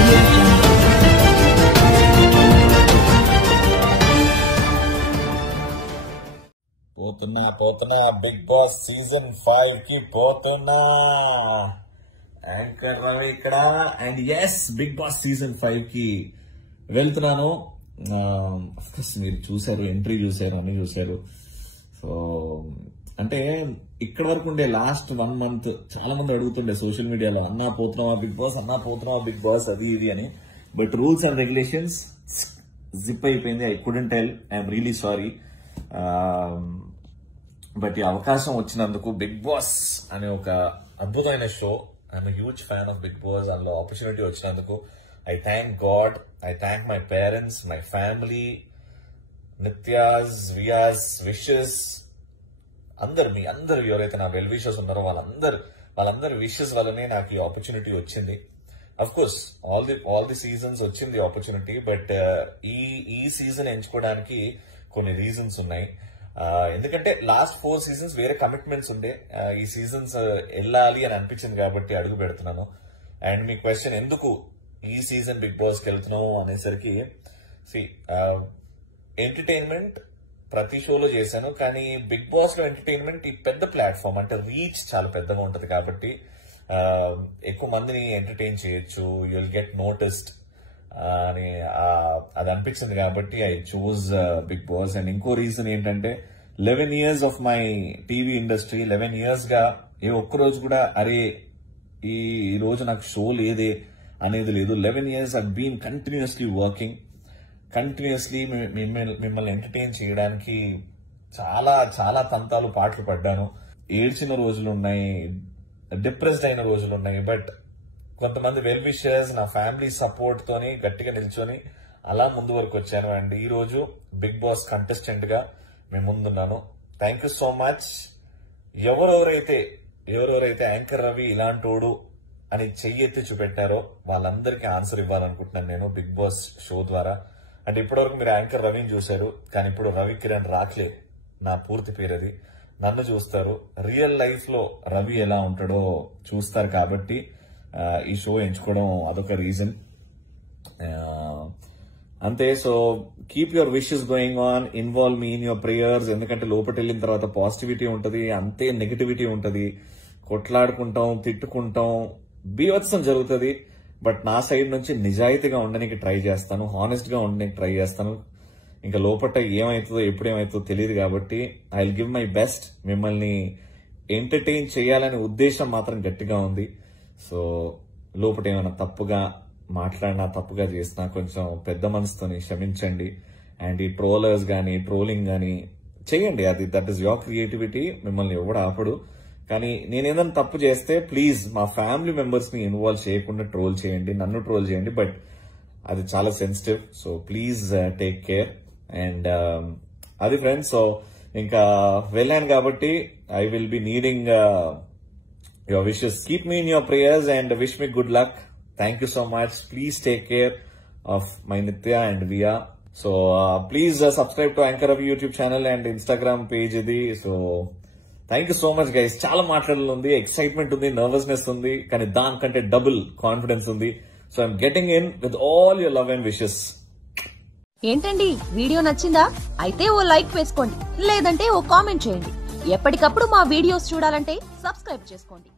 Audio Jungle. పోతున్నా Bigg Boss season 5 కి పోతున్నా. యాంకర్ రవి ఇక్కడ. And yes, Bigg Boss season 5 కి వెళ్తున్నాను. అఫ్కోర్స్ మీరు చూసారు, ఎంట్రీ చూసారు, అన్ని చూసారు. సో అంటే ఇక్కడ వరకు ఉండే లాస్ట్ 1 month చాలా మంది అడుగుతుండే సోషల్ మీడియాలో, అన్నా పోతున్నావా బిగ్ బాస్, అన్నా పోతున్నావా బిగ్ బాస్, అది ఇది అని. But rules and regulations zip అయిపోయింది. I couldn't tell, I'm really sorry. But ఈ అవకాశం వచ్చినందుకు, బిగ్ బాస్ అనే ఒక అద్భుతమైన show, I'm huge fan of Bigg Boss, అందులో ఆపర్చునిటీ వచ్చినందుకు I thank God, I thank my parents, my family, నిత్యాస్, వియాస్, విషెస్, మీ అందరు ఎవరైతే నా వెల్ విషెస్ ఉన్నారో వాళ్ళందరి విషెస్ వల్లనే నాకు ఈ ఆపర్చునిటీ వచ్చింది. Of course all the seasons వచ్చింది ఆపర్చునిటీ, బట్ ఈ సీజన్ ఎంచుకోవడానికి కొన్ని రీజన్స్ ఉన్నాయి. ఎందుకంటే లాస్ట్ 4 seasons వేరే కమిట్మెంట్స్ ఉండే, ఈ సీజన్స్ వెళ్ళాలి అని అనిపించింది కాబట్టి అడుగు పెడుతున్నాను. అండ్ మీ క్వశ్చన్, ఎందుకు ఈ సీజన్ బిగ్ బాస్ కి వెళ్తున్నావు అనేసరికి, ఎంటర్టైన్మెంట్ ప్రతి షోలో చేశాను, కానీ బిగ్ బాస్ లో ఎంటర్టైన్మెంట్ ఈ పెద్ద ప్లాట్ఫామ్, అంటే రీచ్ చాలా పెద్దగా ఉంటది కాబట్టి ఎక్కువ మందిని ఎంటర్టైన్ చేయొచ్చు, యూ విల్ గెట్ నోటిస్డ్ అని అది అనిపించింది కాబట్టి I choose Bigg Boss. And ఇంకో రీజన్ ఏంటంటే, 11 years of my TV industry, 11 years గా ఏ ఒక్కరోజు కూడా అరే ఈ రోజు నాకు షో లేదే అనేది లేదు. 11 years I been continuously working, continuously మిమ్మల్ని ఎంటర్టైన్ చేయడానికి చాలా చాలా తంతాలు పాటలు పడ్డాను. ఏడ్చిన రోజులున్నాయి, డిప్రెస్డ్ అయిన రోజులున్నాయి. బట్ కొంతమంది వెల్ విషర్స్, నా ఫ్యామిలీ సపోర్ట్ తోని గట్టిగా నిల్చొని అలా ముందు వరకు వచ్చాను. అండ్ ఈ రోజు బిగ్ బాస్ కంటెస్టెంట్ గా మేము ముందున్నాను. Thank you so much. ఎవరెవరైతే యాంకర్ రవి ఇలాంటోడు అని చెయ్యెత్తి చూపెట్టారో వాళ్ళందరికీ ఆన్సర్ ఇవ్వాలనుకుంటున్నాను నేను బిగ్ బాస్ షో ద్వారా. అంటే ఇప్పటివరకు మీరు యాంకర్ రవిని చూశారు, కానీ ఇప్పుడు రవి కిరణ్ రాక్లే నా పూర్తి పేరు, అది. నన్ను చూస్తారు, రియల్ లైఫ్ లో రవి ఎలా ఉంటాడో చూస్తారు కాబట్టి ఈ షో ఎంచుకోవడం అదొక రీజన్ అంతే. So keep your wishes going on, involve me in your prayers. ఎందుకంటే లోపలికి వెళ్ళిన తర్వాత పాజిటివిటీ ఉంటుంది, అంతే నెగటివిటీ ఉంటుంది, కొట్లాడుకుంటాం, తిట్టుకుంటాం, బీభత్సం జరుగుతుంది. బట్ నా సైడ్ నుంచి నిజాయితీగా ఉండడానికి ట్రై చేస్తాను, హానెస్ట్ గా ఉండడానికి ట్రై చేస్తాను. ఇంకా లోపల ఏమవుతుందో ఎప్పుడేమవుతుందో తెలియదు కాబట్టి I will give my best. మిమ్మల్ని ఎంటర్టైన్ చేయాలనే ఉద్దేశం మాత్రం గట్టిగా ఉంది. సో లోపల ఏమైనా తప్పుగా మాట్లాడినా, తప్పుగా చేసినా కొంచెం పెద్ద మనసుతోని క్షమించండి. అండ్ ఈ ట్రోలర్స్ గానీ, ట్రోలింగ్ గానీ చేయండి, అది దట్ ఈస్ యువర్ క్రియేటివిటీ, మిమ్మల్ని ఎవడు ఆపడు. కానీ నేను ఏదైనా తప్పు చేస్తే ప్లీజ్ మా ఫ్యామిలీ మెంబర్స్ ని ఇన్వాల్వ్ చేయకుండా ట్రోల్ చేయండి, నన్ను ట్రోల్ చేయండి. బట్ అది చాలా sensitive, so please take care. And అది ఫ్రెండ్స్. సో ఇంకా వెళ్ళాను కాబట్టి I will be needing your wishes. Keep me in your prayers and wish me good luck. Thank you so much. Please take care of my Nitya and Via. So please subscribe to Anchor Ravi YouTube channel and Instagram page idi. So thank you so much guys. Chala maatladalo undi, excitement undi, nervousness undi, kani dan kante double confidence undi. So I'm getting in with all your love and wishes. ఏంటండి video నచ్చిందా? అయితే ఓ like వేసుకోండి, లేదంటే ఓ comment చేయండి. ఎప్పటికప్పుడు మా videos చూడాలంటే subscribe చేసుకోండి.